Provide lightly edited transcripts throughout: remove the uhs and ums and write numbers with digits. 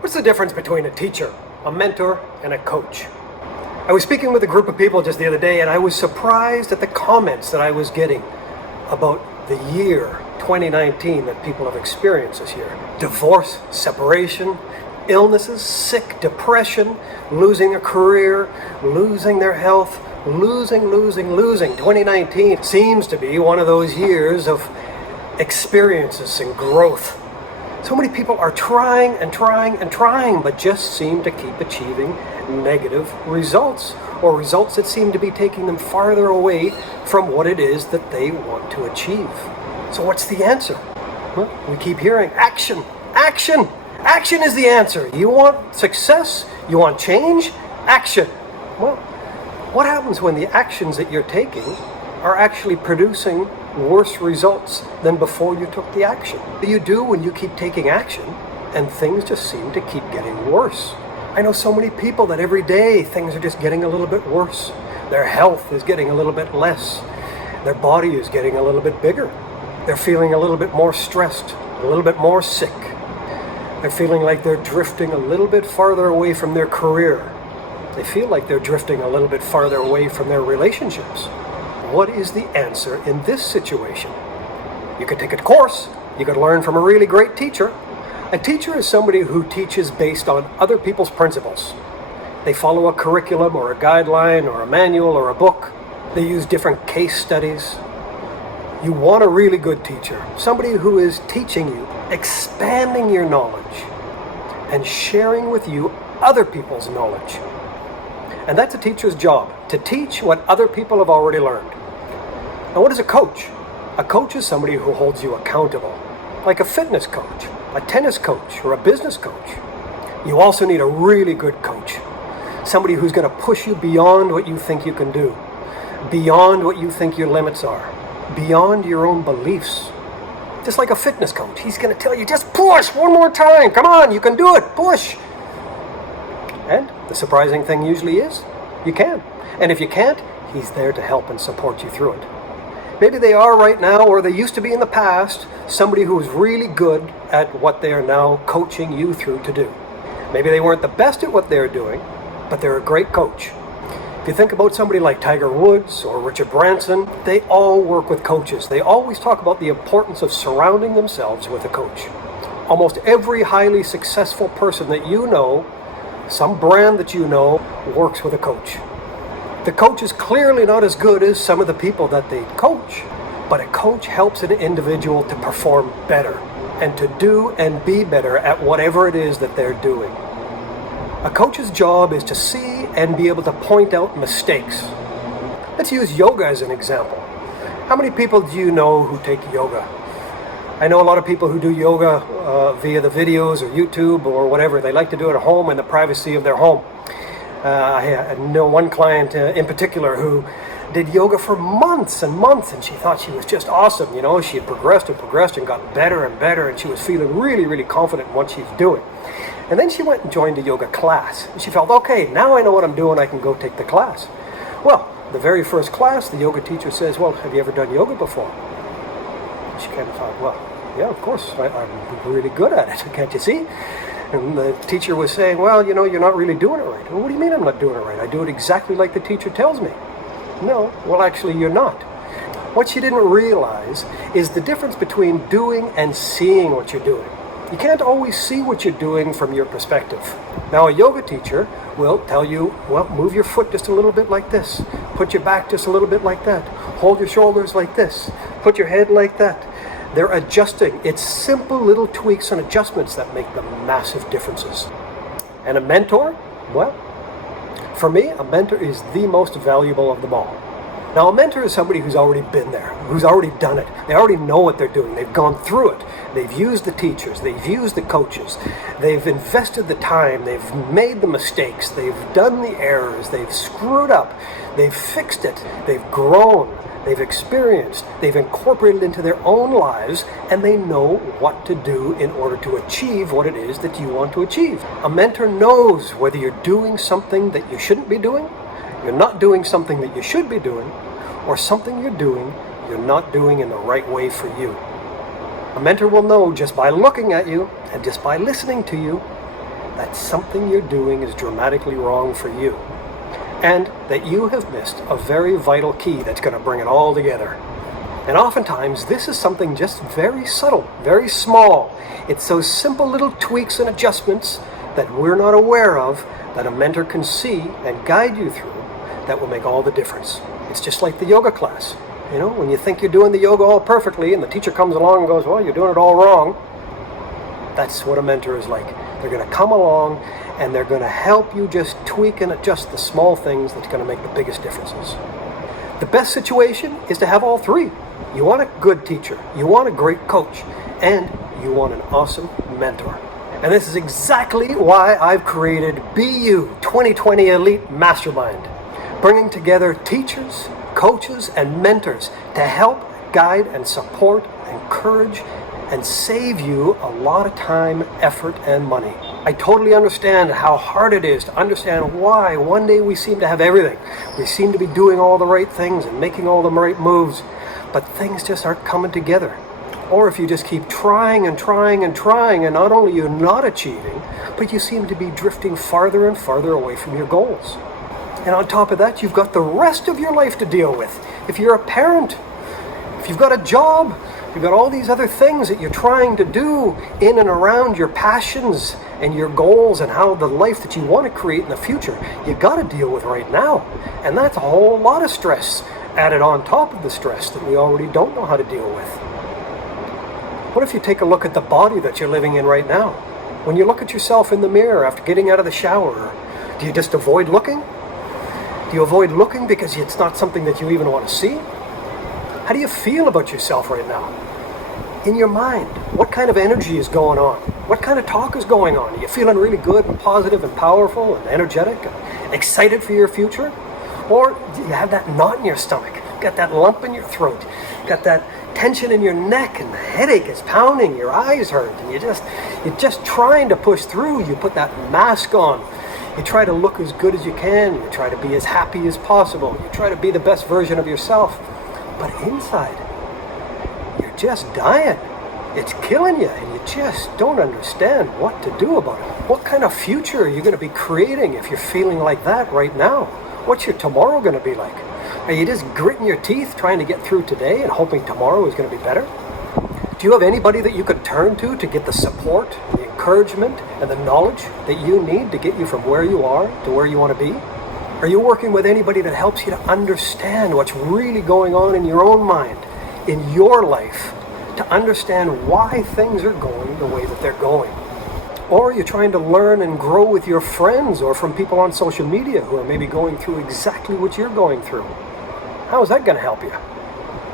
What's the difference between a teacher, a mentor, and a coach? I was speaking with a group of people just the other day, and I was surprised at the comments that I was getting about the year 2019 that people have experienced this year. Divorce, separation, illnesses, sick, depression, losing a career, losing their health, losing. 2019 seems to be one of those years of experiences and growth. So many people are trying, but just seem to keep achieving negative results, or results that seem to be taking them farther away from what it is that they want to achieve. So what's the answer? Well, we keep hearing action. Action is the answer. You want success? You want change? Action. Well, what happens when the actions that you're taking are actually producing worse results than before you took the action? What do you do when you keep taking action and things just seem to keep getting worse? I know so many people that every day things are just getting a little bit worse. Their health is getting a little bit less. Their body is getting a little bit bigger. They're feeling a little bit more stressed, a little bit more sick. They're feeling like they're drifting a little bit farther away from their career. They feel like they're drifting a little bit farther away from their relationships. What is the answer in this situation? You could take a course. You could learn from a really great teacher. A teacher is somebody who teaches based on other people's principles. They follow a curriculum or a guideline or a manual or a book. They use different case studies. You want a really good teacher, somebody who is teaching you, expanding your knowledge, and sharing with you other people's knowledge. And that's a teacher's job, to teach what other people have already learned. Now, what is a coach? A coach is somebody who holds you accountable, like a fitness coach, a tennis coach, or a business coach. You also need a really good coach, somebody who's going to push you beyond what you think you can do, beyond what you think your limits are, beyond your own beliefs. Just like a fitness coach, he's going to tell you, just push one more time, come on, you can do it, push. And the surprising thing usually is, you can. And if you can't, he's there to help and support you through it. Maybe they are right now, or they used to be in the past, somebody who is really good at what they are now coaching you through to do. Maybe they weren't the best at what they're doing, but they're a great coach. If you think about somebody like Tiger Woods or Richard Branson, they all work with coaches. They always talk about the importance of surrounding themselves with a coach. Almost every highly successful person that you know, some brand that you know, works with a coach. The coach is clearly not as good as some of the people that they coach, but a coach helps an individual to perform better and to do and be better at whatever it is that they're doing. A coach's job is to see and be able to point out mistakes. Let's use yoga as an example. How many people do you know who take yoga? I know a lot of people who do yoga via the videos or YouTube or whatever. They like to do it at home in the privacy of their home. I know one client in particular who did yoga for months and months, and she thought she was just awesome. You know, she had progressed and got better and better, and she was feeling really confident in what she's doing. And then she went and joined a yoga class. And she felt, okay, now I know what I'm doing, I can go take the class. Well, the very first class, the yoga teacher says, well, have you ever done yoga before? She kind of thought, well, yeah, of course, I'm really good at it, can't you see? And the teacher was saying, well, you know, you're not really doing it right. Well, what do you mean I'm not doing it right? I do it exactly like the teacher tells me. No, well, actually, you're not. What she didn't realize is the difference between doing and seeing what you're doing. You can't always see what you're doing from your perspective. Now, a yoga teacher will tell you, well, move your foot just a little bit like this. Put your back just a little bit like that. Hold your shoulders like this. Put your head like that. They're adjusting. It's simple little tweaks and adjustments that make the massive differences. And a mentor? Well, for me, a mentor is the most valuable of them all. Now, a mentor is somebody who's already been there, who's already done it. They already know what they're doing. They've gone through it. They've used the teachers. They've used the coaches. They've invested the time. They've made the mistakes. They've done the errors. They've screwed up. They've fixed it. They've grown. They've experienced. They've incorporated into their own lives, and they know what to do in order to achieve what it is that you want to achieve. A mentor knows whether you're doing something that you shouldn't be doing, you're not doing something that you should be doing, or something you're not doing in the right way for you. A mentor will know just by looking at you and just by listening to you that something you're doing is dramatically wrong for you, and that you have missed a very vital key that's going to bring it all together. And oftentimes, this is something just very subtle, very small. It's those simple little tweaks and adjustments that we're not aware of that a mentor can see and guide you through that will make all the difference. It's just like the yoga class. You know, when you think you're doing the yoga all perfectly and the teacher comes along and goes, well, you're doing it all wrong. That's what a mentor is like. They're going to come along and they're going to help you just tweak and adjust the small things that's going to make the biggest differences. The best situation is to have all three. You want a good teacher, you want a great coach, and you want an awesome mentor. And this is exactly why I've created BU 2020 Elite MasterMind, bringing together teachers, coaches, and mentors to help guide and support, encourage, and save you a lot of time, effort, and money. I totally understand how hard it is to understand why one day we seem to have everything. We seem to be doing all the right things and making all the right moves, but things just aren't coming together. Or if you just keep trying and trying and trying, and not only you're not achieving, but you seem to be drifting farther and farther away from your goals. And on top of that, you've got the rest of your life to deal with. If you're a parent, if you've got a job, you've got all these other things that you're trying to do in and around your passions and your goals and how the life that you want to create in the future, you got to deal with right now. And that's a whole lot of stress added on top of the stress that we already don't know how to deal with. What if you take a look at the body that you're living in right now? When you look at yourself in the mirror after getting out of the shower, do you just avoid looking? Do you avoid looking because it's not something that you even want to see? How do you feel about yourself right now? In your mind, what kind of energy is going on? What kind of talk is going on? Are you feeling really good and positive and powerful and energetic and excited for your future? Or do you have that knot in your stomach? Got that lump in your throat? Got that tension in your neck and the headache is pounding, your eyes hurt, and you're just trying to push through. You put that mask on. You try to look as good as you can. You try to be as happy as possible. You try to be the best version of yourself. But inside, you're just dying. It's killing you, and you just don't understand what to do about it. What kind of future are you going to be creating if you're feeling like that right now? What's your tomorrow going to be like? Are you just gritting your teeth trying to get through today and hoping tomorrow is going to be better? Do you have anybody that you could turn to get the support, the encouragement, and the knowledge that you need to get you from where you are to where you want to be? Are you working with anybody that helps you to understand what's really going on in your own mind, in your life, to understand why things are going the way that they're going? Or are you trying to learn and grow with your friends or from people on social media who are maybe going through exactly what you're going through? How is that going to help you?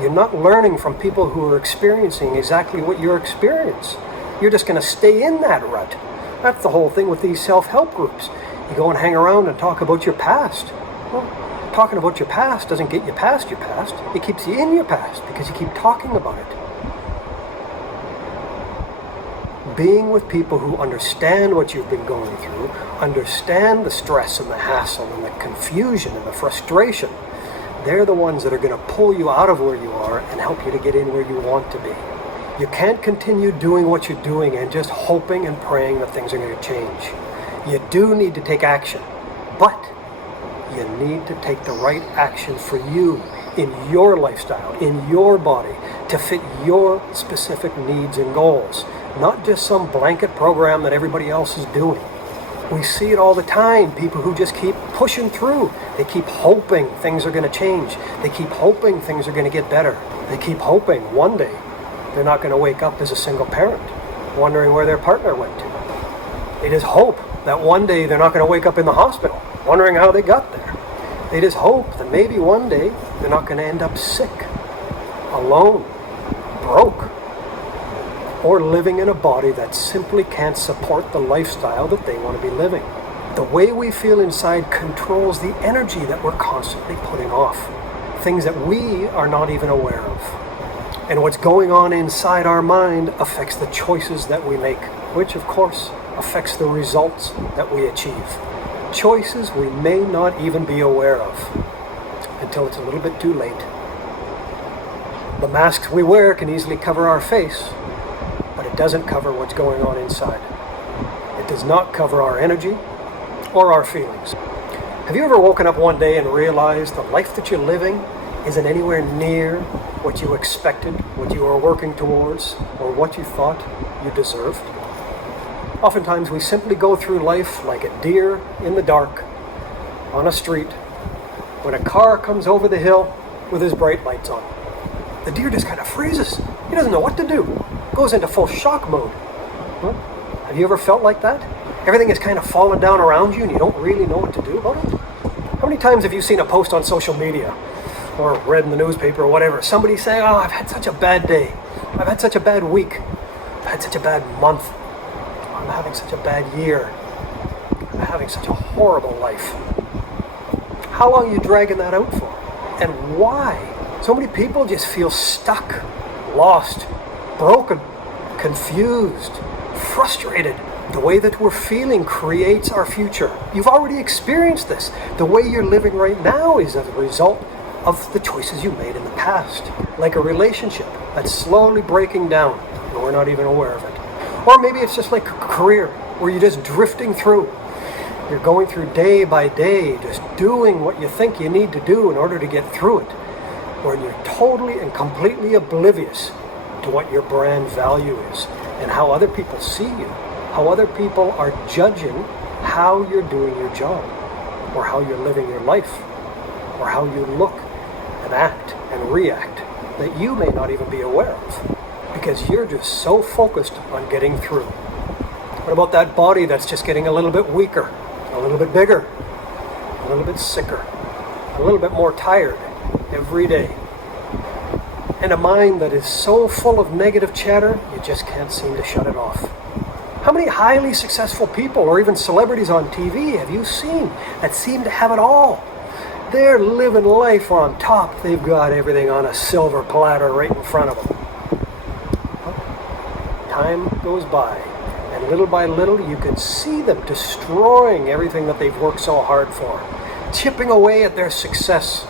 You're not learning from people who are experiencing exactly what you're experiencing. You're just going to stay in that rut. That's the whole thing with these self-help groups. You go and hang around and talk about your past. Well, talking about your past doesn't get you past your past. It keeps you in your past because you keep talking about it. Being with people who understand what you've been going through, understand the stress and the hassle and the confusion and the frustration, they're the ones that are going to pull you out of where you are and help you to get in where you want to be. You can't continue doing what you're doing and just hoping and praying that things are going to change. You do need to take action, but you need to take the right action for you in your lifestyle, in your body, to fit your specific needs and goals, not just some blanket program that everybody else is doing. We see it all the time, people who just keep pushing through. They keep hoping things are going to change. They keep hoping things are going to get better. They keep hoping one day they're not going to wake up as a single parent, wondering where their partner went to. They just hope that one day they're not going to wake up in the hospital, wondering how they got there. They just hope that maybe one day they're not going to end up sick, alone, broke, or living in a body that simply can't support the lifestyle that they want to be living. The way we feel inside controls the energy that we're constantly putting off, things that we are not even aware of. And what's going on inside our mind affects the choices that we make, which of course affects the results that we achieve. Choices we may not even be aware of until it's a little bit too late. The masks we wear can easily cover our face, but it doesn't cover what's going on inside. It does not cover our energy or our feelings. Have you ever woken up one day and realized the life that you're living isn't anywhere near what you expected, what you were working towards, or what you thought you deserved? Oftentimes we simply go through life like a deer in the dark on a street when a car comes over the hill with his bright lights on. The deer just kind of freezes. He doesn't know what to do. Goes into full shock mode. Huh? Have you ever felt like that? Everything is kind of falling down around you and you don't really know what to do about it? How many times have you seen a post on social media or read in the newspaper or whatever, somebody saying, oh, I've had such a bad day. I've had such a bad week. I've had such a bad month. I'm having such a bad year. I'm having such a horrible life. How long are you dragging that out for? And why? So many people just feel stuck, lost, broken, confused, frustrated. The way that we're feeling creates our future. You've already experienced this. The way you're living right now is as a result of the choices you made in the past. Like a relationship that's slowly breaking down and we're not even aware of it. Or maybe it's just like a career where you're just drifting through. You're going through day by day, just doing what you think you need to do in order to get through it. Where you're totally and completely oblivious to what your brand value is and how other people see you. How other people are judging how you're doing your job, or how you're living your life, or how you look and act and react that you may not even be aware of, because you're just so focused on getting through. What about that body that's just getting a little bit weaker, a little bit bigger, a little bit sicker, a little bit more tired every day? And a mind that is so full of negative chatter, you just can't seem to shut it off. How many highly successful people or even celebrities on TV have you seen that seem to have it all? They're living life on top. They've got everything on a silver platter right in front of them. Time goes by, and little by little you can see them destroying everything that they've worked so hard for, chipping away at their success.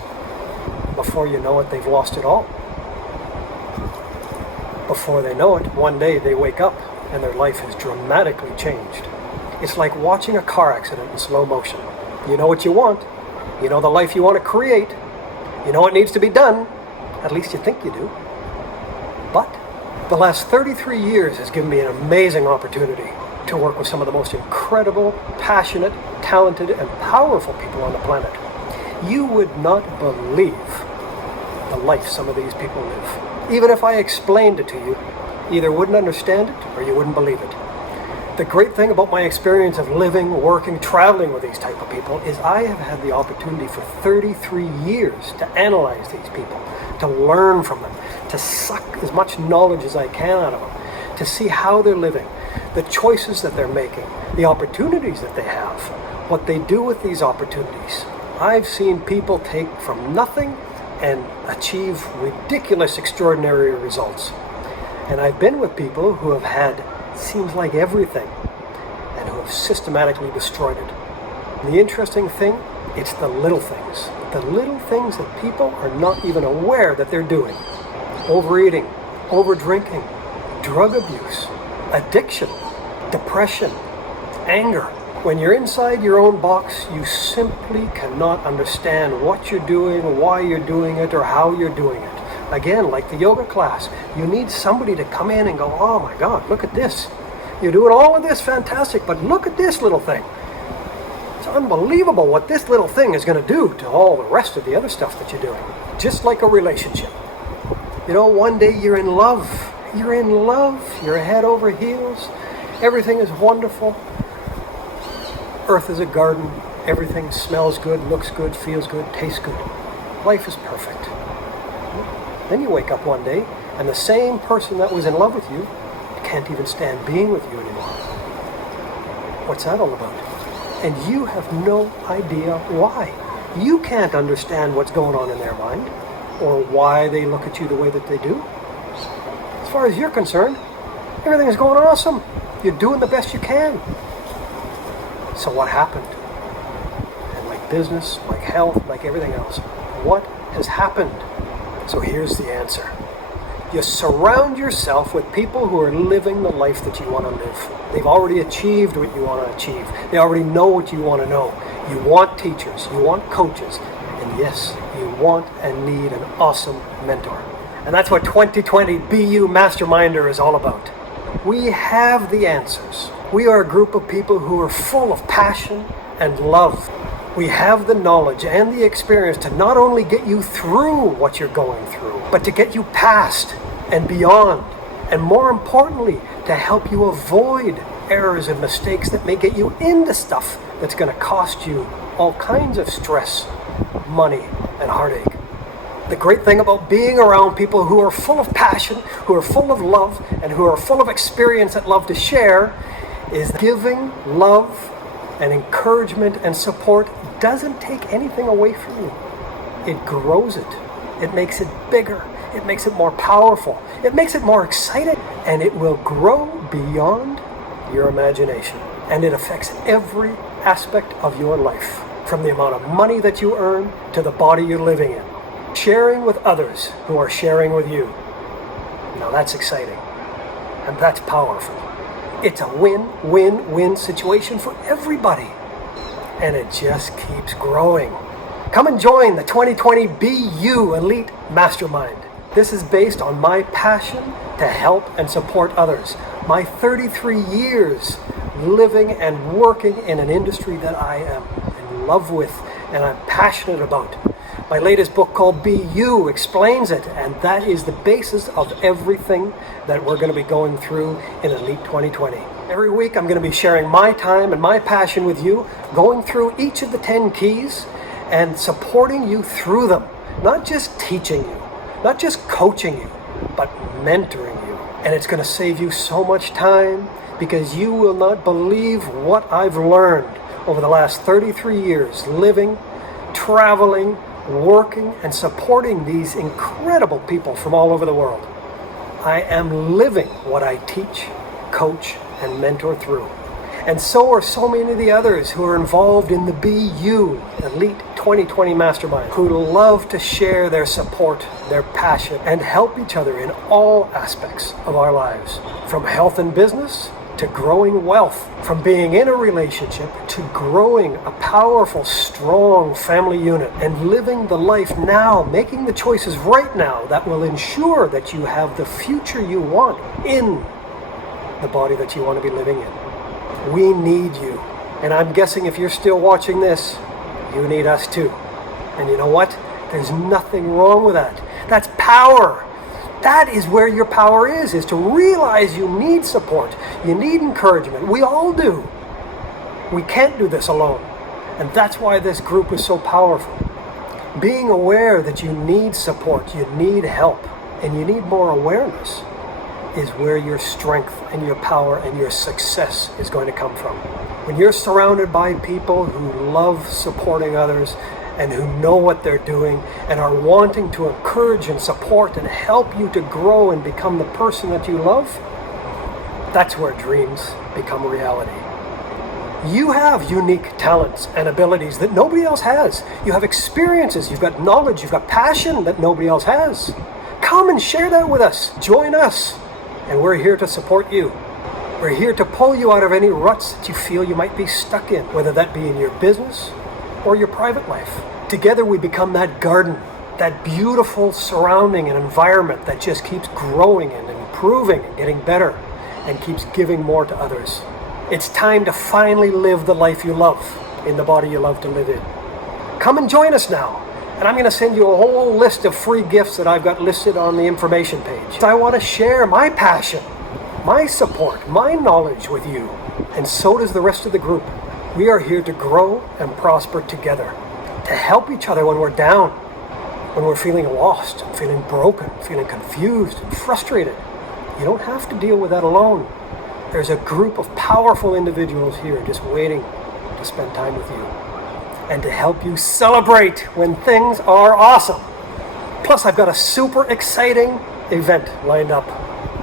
Before you know it, they've lost it all. Before they know it, one day they wake up and their life has dramatically changed. It's like watching a car accident in slow motion. You know what you want. You know the life you want to create. You know what needs to be done. At least you think you do. But the last 33 years has given me an amazing opportunity to work with some of the most incredible, passionate, talented, and powerful people on the planet. You would not believe the life some of these people live. Even if I explained it to you, you either wouldn't understand it or you wouldn't believe it. The great thing about my experience of living, working, traveling with these type of people is I have had the opportunity for 33 years to analyze these people, to learn from them, to suck as much knowledge as I can out of them, to see how they're living, the choices that they're making, the opportunities that they have, what they do with these opportunities. I've seen people take from nothing and achieve ridiculous, extraordinary results. And I've been with people who have had, seems like everything, and who have systematically destroyed it. And the interesting thing, it's the little things that people are not even aware that they're doing. Overeating, overdrinking, drug abuse, addiction, depression, anger. When you're inside your own box, you simply cannot understand what you're doing, why you're doing it, or how you're doing it. Again, like the yoga class, you need somebody to come in and go, oh my God, look at this. You're doing all of this, fantastic, but look at this little thing. It's unbelievable what this little thing is going to do to all the rest of the other stuff that you're doing. Just like a relationship. You know, one day you're in love. You're head over heels. Everything is wonderful. Earth is a garden. Everything smells good, looks good, feels good, tastes good. Life is perfect. Then you wake up one day, and the same person that was in love with you can't even stand being with you anymore. What's that all about? And you have no idea why. You can't understand what's going on in their mind, or why they look at you the way that they do. As far as you're concerned, everything is going awesome. You're doing the best you can. So what happened? And like business, like health, like everything else, what has happened? So here's the answer. You surround yourself with people who are living the life that you want to live. They've already achieved what you want to achieve. They already know what you want to know. You want teachers, you want coaches, and yes, you want and need an awesome mentor. And that's what 2020 BU Masterminder is all about. We have the answers. We are a group of people who are full of passion and love. We have the knowledge and the experience to not only get you through what you're going through, but to get you past and beyond. And more importantly, to help you avoid errors and mistakes that may get you into stuff that's going to cost you all kinds of stress, money, and heartache. The great thing about being around people who are full of passion, who are full of love, and who are full of experience that love to share is giving love and encouragement and support doesn't take anything away from you. It grows it. It makes it bigger. It makes it more powerful. It makes it more exciting. And it will grow beyond your imagination. And it affects every aspect of your life, from the amount of money that you earn to the body you're living in. Sharing with others who are sharing with you. Now that's exciting. And that's powerful. It's a win-win-win situation for everybody. And it just keeps growing. Come and join the 2020 BU Elite MasterMind. This is based on my passion to help and support others. My 33 years living and working in an industry that I am in love with and I'm passionate about. My latest book called BU explains it, and that is the basis of everything that we're going to be going through in Elite 2020. Every week I'm going to be sharing my time and my passion with you, going through each of the 10 keys and supporting you through them. Not just teaching you, not just coaching you, but mentoring you. And it's going to save you so much time because you will not believe what I've learned over the last 33 years living, traveling, working, and supporting these incredible people from all over the world. I am living what I teach, coach, and mentor through. And so are so many of the others who are involved in the BU, Elite 2020 Mastermind, who love to share their support, their passion, and help each other in all aspects of our lives. From health and business to growing wealth, from being in a relationship to growing a powerful, strong family unit, and living the life now, making the choices right now that will ensure that you have the future you want in the body that you want to be living in. We need you. And I'm guessing if you're still watching this, you need us too. And you know what? There's nothing wrong with that. That's power. That is where your power is to realize you need support. You need encouragement. We all do. We can't do this alone. And that's why this group is so powerful. Being aware that you need support, you need help, and you need more awareness is where your strength and your power and your success is going to come from. When you're surrounded by people who love supporting others and who know what they're doing and are wanting to encourage and support and help you to grow and become the person that you love, that's where dreams become reality. You have unique talents and abilities that nobody else has. You have experiences, you've got knowledge, you've got passion that nobody else has. Come and share that with us. Join us. And we're here to support you. We're here to pull you out of any ruts that you feel you might be stuck in, whether that be in your business or your private life. Together we become that garden, that beautiful surrounding and environment that just keeps growing and improving and getting better and keeps giving more to others. It's time to finally live the life you love in the body you love to live in. Come and join us now. And I'm going to send you a whole list of free gifts that I've got listed on the information page. I want to share my passion, my support, my knowledge with you. And so does the rest of the group. We are here to grow and prosper together, to help each other when we're down, when we're feeling lost, feeling broken, feeling confused and frustrated. You don't have to deal with that alone. There's a group of powerful individuals here just waiting to spend time with you and to help you celebrate when things are awesome. Plus, I've got a super exciting event lined up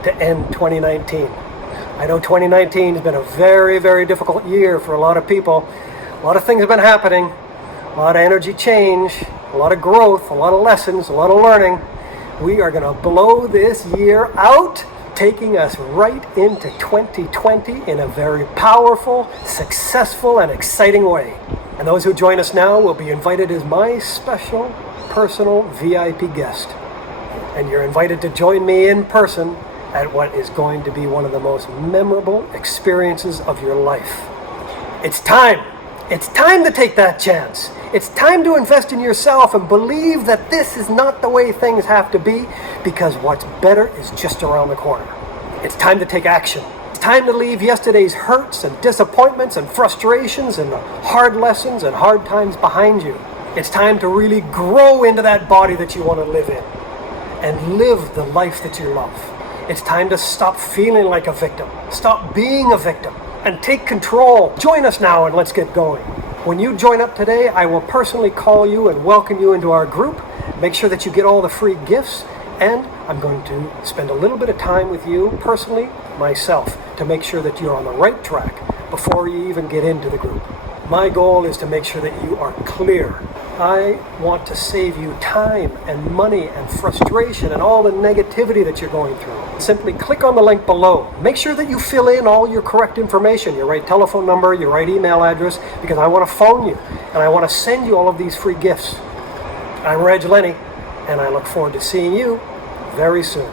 to end 2019. I know 2019 has been a very, very difficult year for a lot of people. A lot of things have been happening, a lot of energy change, a lot of growth, a lot of lessons, a lot of learning. We are going to blow this year out, taking us right into 2020 in a very powerful, successful, and exciting way. And those who join us now will be invited as my special, personal VIP guest. And you're invited to join me in person at what is going to be one of the most memorable experiences of your life. It's time. It's time to take that chance. It's time to invest in yourself and believe that this is not the way things have to be, because what's better is just around the corner. It's time to take action. It's time to leave yesterday's hurts and disappointments and frustrations and hard lessons and hard times behind you. It's time to really grow into that body that you want to live in and live the life that you love. It's time to stop feeling like a victim. Stop being a victim and take control. Join us now and let's get going. When you join up today, I will personally call you and welcome you into our group. Make sure that you get all the free gifts, and I'm going to spend a little bit of time with you personally, myself, to make sure that you're on the right track before you even get into the group. My goal is to make sure that you are clear. I want to save you time and money and frustration and all the negativity that you're going through. Simply click on the link below. Make sure that you fill in all your correct information, your right telephone number, your right email address, because I want to phone you and I want to send you all of these free gifts. I'm Lenney, and I look forward to seeing you very soon.